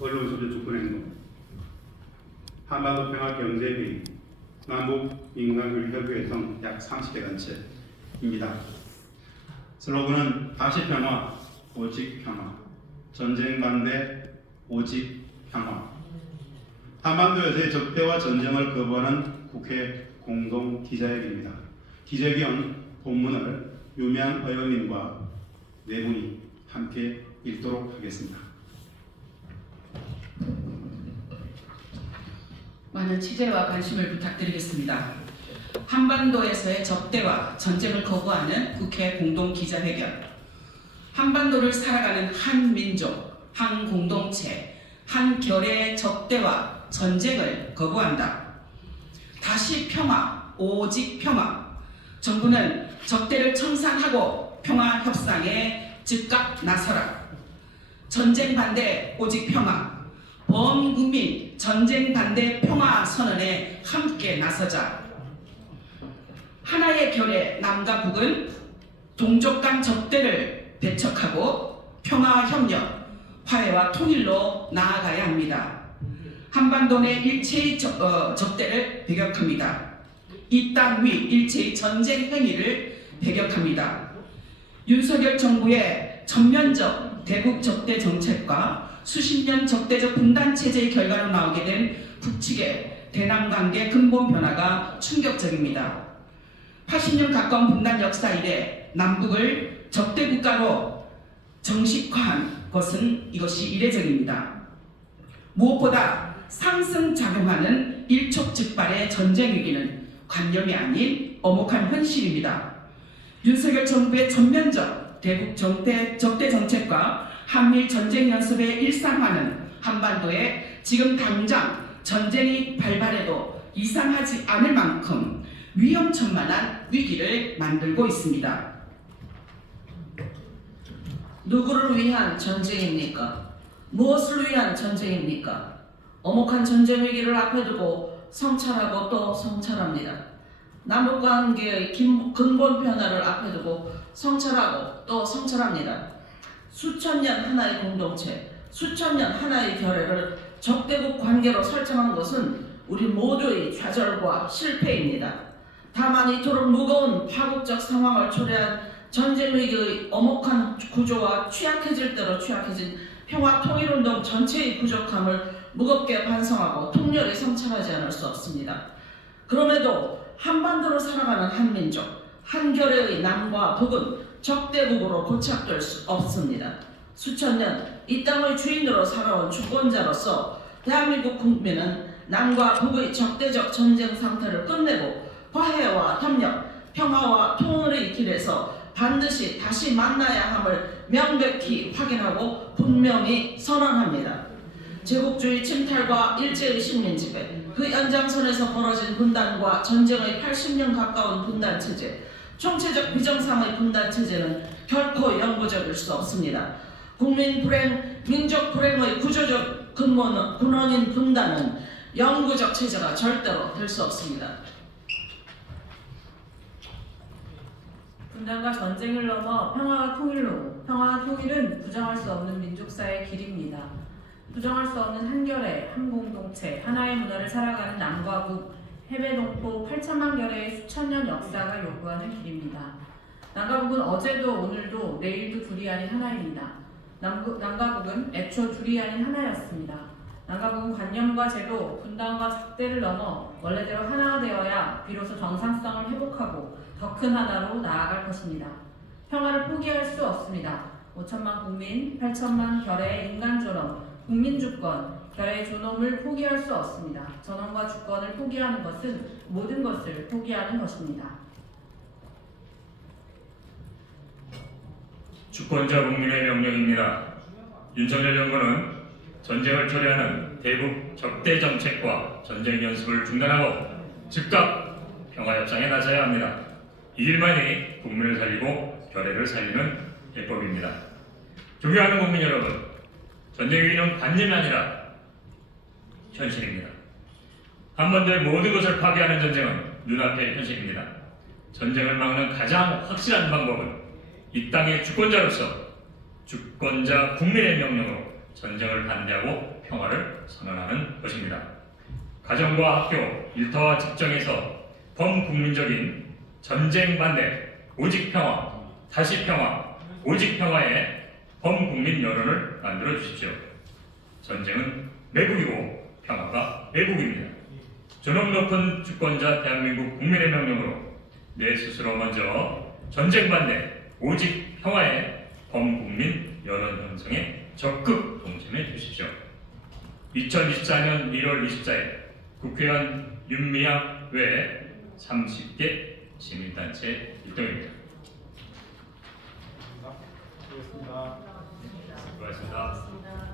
언론수재 주권행동, 한반도 평화경제회의, 남북인간교류협의회 등 약 30개 단체입니다. 슬로건은 다시 평화, 오직 평화, 전쟁 반대, 오직 평화. 한반도에서의 적대와 전쟁을 거부하는 국회 공동 기자회견입니다. 기자회견 본문을 유명 의원님과 네 분이 함께 읽도록 하겠습니다. 많은 취재와 관심을 부탁드리겠습니다. 한반도에서의 적대와 전쟁을 거부하는 국회 공동 기자회견. 한반도를 살아가는 한 민족, 한 공동체, 한 결의 적대와 전쟁을 거부한다. 다시 평화, 오직 평화. 정부는 적대를 청산하고 평화 협상에 즉각 나서라. 전쟁 반대, 오직 평화. 범국민 전쟁 반대 평화 선언에 함께 나서자. 하나의 결의 남과 북은 동족 간 적대를 배척하고 평화 협력, 화해와 통일로 나아가야 합니다. 한반도 내 일체의 적대를 배격합니다. 이 땅 위 일체의 전쟁 행위를 배격합니다. 윤석열 정부의 전면적 대북 적대 정책과 수십 년 적대적 분단 체제의 결과로 나오게 된 북측의 대남 관계 근본 변화가 충격적입니다. 80년 가까운 분단 역사 이래 남북을 적대 국가로 정식화한 것은 이것이 이례적입니다. 무엇보다 상승작용하는 일촉즉발의 전쟁 위기는 관념이 아닌 엄혹한 현실입니다. 윤석열 정부의 전면적 대북 적대 정책과 한미 전쟁 연습의 일상화는 한반도에 지금 당장 전쟁이 발발해도 이상하지 않을 만큼 위험천만한 위기를 만들고 있습니다. 누구를 위한 전쟁입니까? 무엇을 위한 전쟁입니까? 엄혹한 전쟁 위기를 앞에 두고 성찰하고 또 성찰합니다. 남북관계의 근본 변화를 앞에 두고 성찰하고 또 성찰합니다. 수천 년 하나의 공동체, 수천 년 하나의 결의를 적대국 관계로 설정한 것은 우리 모두의 좌절과 실패입니다. 다만 이토록 무거운 파국적 상황을 초래한 전쟁 위기의 엄혹한 구조와 취약해질 대로 취약해진 평화 통일운동 전체의 부족함을 무겁게 반성하고 통렬히 성찰하지 않을 수 없습니다. 그럼에도 한반도를 살아가는 한민족, 한결의 남과 북은 적대국으로 고착될 수 없습니다. 수천 년 이 땅의 주인으로 살아온 주권자로서 대한민국 국민은 남과 북의 적대적 전쟁 상태를 끝내고 화해와 협력, 평화와 통일의 길에서 반드시 다시 만나야 함을 명백히 확인하고 분명히 선언합니다. 제국주의 침탈과 일제의 식민지배, 그 연장선에서 벌어진 분단과 전쟁의 80년 가까운 분단체제, 총체적 비정상의 분단체제는 결코 영구적일 수 없습니다. 국민 불행, 민족 불행의 구조적 근원인 분단은 영구적 체제가 절대로 될 수 없습니다. 분단과 전쟁을 넘어 평화와 통일로, 평화와 통일은 부정할 수 없는 민족사의 길입니다. 부정할 수 없는 한결의, 한 공동체, 하나의 문화를 살아가는 남과 북, 해외 동포 8천만 결의 수천년 역사가 요구하는 길입니다. 남과 북은 어제도 오늘도 내일도 둘이 아닌 하나입니다. 남과 북은 애초 둘이 아닌 하나였습니다. 남과 북은 관념과 제도, 분단과 적대를 넘어 원래대로 하나가 되어야 비로소 정상성을 회복하고 더 큰 하나로 나아갈 것입니다. 평화를 포기할 수 없습니다. 5천만 국민, 8천만 결의 인간 존엄, 국민 주권, 결의 존엄을 포기할 수 없습니다. 전원과 주권을 포기하는 것은 모든 것을 포기하는 것입니다. 주권자 국민의 명령입니다. 윤석열 정부는 전쟁을 초래하는 대북 적대 정책과 전쟁 연습을 중단하고 즉각 평화협상에 나서야 합니다. 이 길만이 국민을 살리고 결의를 살리는 해법입니다. 존경하는 국민 여러분, 전쟁 위기는 관념이 아니라 현실입니다. 한반도의 모든 것을 파괴하는 전쟁은 눈앞의 현실입니다. 전쟁을 막는 가장 확실한 방법은 이 땅의 주권자로서 주권자 국민의 명령으로 전쟁을 반대하고 평화를 선언하는 것입니다. 가정과 학교, 일터와 직장에서 범국민적인 전쟁 반대, 오직 평화, 다시 평화, 오직 평화의 범국민 여론을 만들어 주십시오. 전쟁은 매국이고 평화가 애국입니다. 존엄 높은 주권자 대한민국 국민의 명령으로 내 스스로 먼저 전쟁 반대, 오직 평화의 범국민 여론 형성에 적극 동참해 주십시오. 2024년 1월 24일 국회의원 윤미향 외 30개 시민단체 일동입니다. 수고하셨습니다.